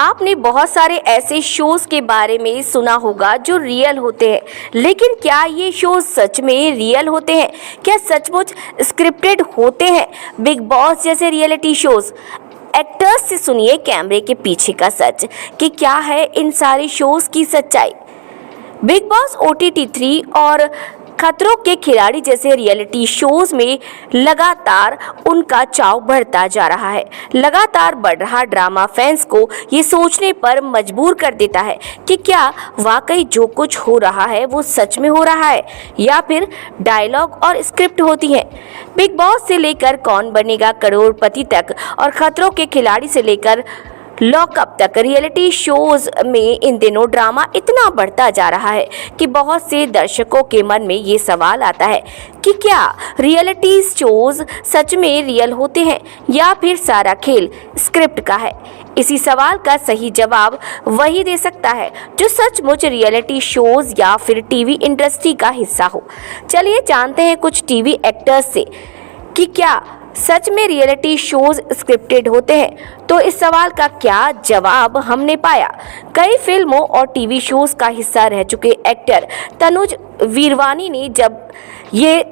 आपने बहुत सारे ऐसे शोज के बारे में सुना होगा जो रियल होते हैं, लेकिन क्या ये शोज सच में रियल होते हैं? क्या सचमुच स्क्रिप्टेड होते हैं? बिग बॉस जैसे रियलिटी शोज, एक्टर्स से सुनिए कैमरे के पीछे का सच कि क्या है इन सारे शोज की सच्चाई। बिग बॉस OTT 3 और खतरों के खिलाड़ी जैसे रियलिटी शोज में लगातार उनका चाव बढ़ता जा रहा है। लगातार बढ़ रहा ड्रामा फैंस को ये सोचने पर मजबूर कर देता है कि क्या वाकई जो कुछ हो रहा है वो सच में हो रहा है या फिर डायलॉग और स्क्रिप्ट होती है। बिग बॉस से लेकर कौन बनेगा करोड़पति तक और खतरों के खिलाड़ी से लेकर लॉकअप तक रियलिटी शोज में इन दिनों ड्रामा इतना बढ़ता जा रहा है कि बहुत से दर्शकों के मन में ये सवाल आता है कि क्या रियलिटी शोज सच में रियल होते हैं या फिर सारा खेल स्क्रिप्ट का है। इसी सवाल का सही जवाब वही दे सकता है जो सचमुच रियलिटी शोज या फिर टीवी इंडस्ट्री का हिस्सा हो। चलिए जानते हैं कुछ टीवी एक्टर्स से कि क्या सच में रियलिटी शोज स्क्रिप्टेड होते हैं। तो इस सवाल का क्या जवाब हमने पाया। कई फिल्मों और टीवी शोज का हिस्सा रह चुके एक्टर तनुज वीरवानी ने जब ये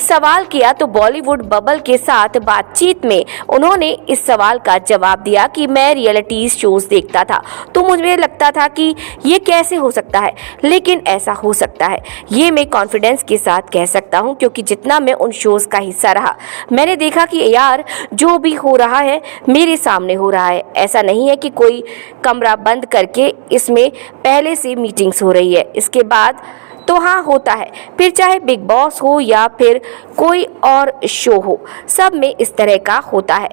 सवाल किया तो बॉलीवुड बबल के साथ बातचीत में उन्होंने इस सवाल का जवाब दिया कि मैं रियलिटी शोज देखता था तो मुझे लगता था कि ये कैसे हो सकता है, लेकिन ऐसा हो सकता है। ये मैं कॉन्फिडेंस के साथ कह सकता हूँ क्योंकि जितना मैं उन शोज का हिस्सा रहा मैंने देखा कि यार जो भी हो रहा है मेरे सामने हो रहा है। ऐसा नहीं है कि कोई कमरा बंद करके इसमें पहले से मीटिंग्स हो रही है, इसके बाद तो हाँ होता है। फिर चाहे बिग बॉस हो या फिर कोई और शो हो, सब में इस तरह का होता है।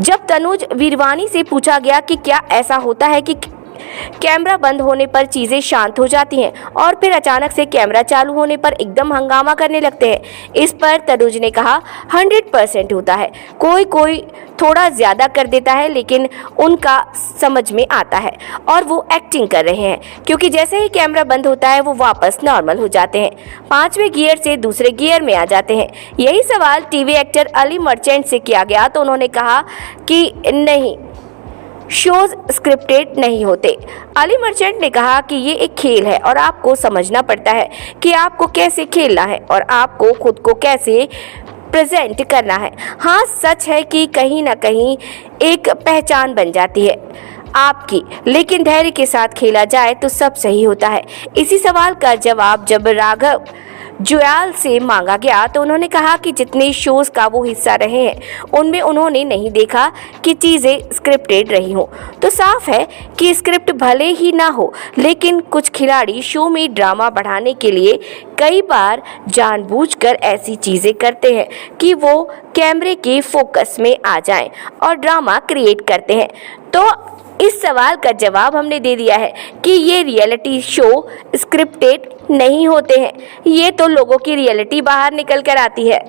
जब तनुज वीरवानी से पूछा गया कि क्या ऐसा होता है कि कैमरा बंद होने पर चीज़ें शांत हो जाती हैं और फिर अचानक से कैमरा चालू होने पर एकदम हंगामा करने लगते हैं, इस पर तनुज ने कहा 100% होता है। कोई कोई थोड़ा ज़्यादा कर देता है लेकिन उनका समझ में आता है और वो एक्टिंग कर रहे हैं क्योंकि जैसे ही कैमरा बंद होता है वो वापस नॉर्मल हो जाते हैं, 5वें गियर से दूसरे गियर में आ जाते हैं। यही सवाल टीवी एक्टर अली मर्चेंट से किया गया तो उन्होंने कहा कि नहीं, शोज स्क्रिप्टेड नहीं होते। अली मर्चेंट ने कहा कि ये एक खेल है और आपको समझना पड़ता है कि आपको कैसे खेलना है और आपको खुद को कैसे प्रेजेंट करना है। हाँ, सच है कि कहीं ना कहीं एक पहचान बन जाती है आपकी, लेकिन धैर्य के साथ खेला जाए तो सब सही होता है। इसी सवाल का जवाब जब राघव जुयाल से मांगा गया तो उन्होंने कहा कि जितने शोज का वो हिस्सा रहे हैं उनमें उन्होंने नहीं देखा कि चीज़ें स्क्रिप्टेड रही हों। तो साफ है कि स्क्रिप्ट भले ही ना हो, लेकिन कुछ खिलाड़ी शो में ड्रामा बढ़ाने के लिए कई बार जानबूझकर ऐसी चीज़ें करते हैं कि वो कैमरे के फोकस में आ जाएं और ड्रामा क्रिएट करते हैं। तो इस सवाल का जवाब हमने दे दिया है कि ये रियलिटी शो स्क्रिप्टेड नहीं होते हैं, ये तो लोगों की रियलिटी बाहर निकल कर आती है।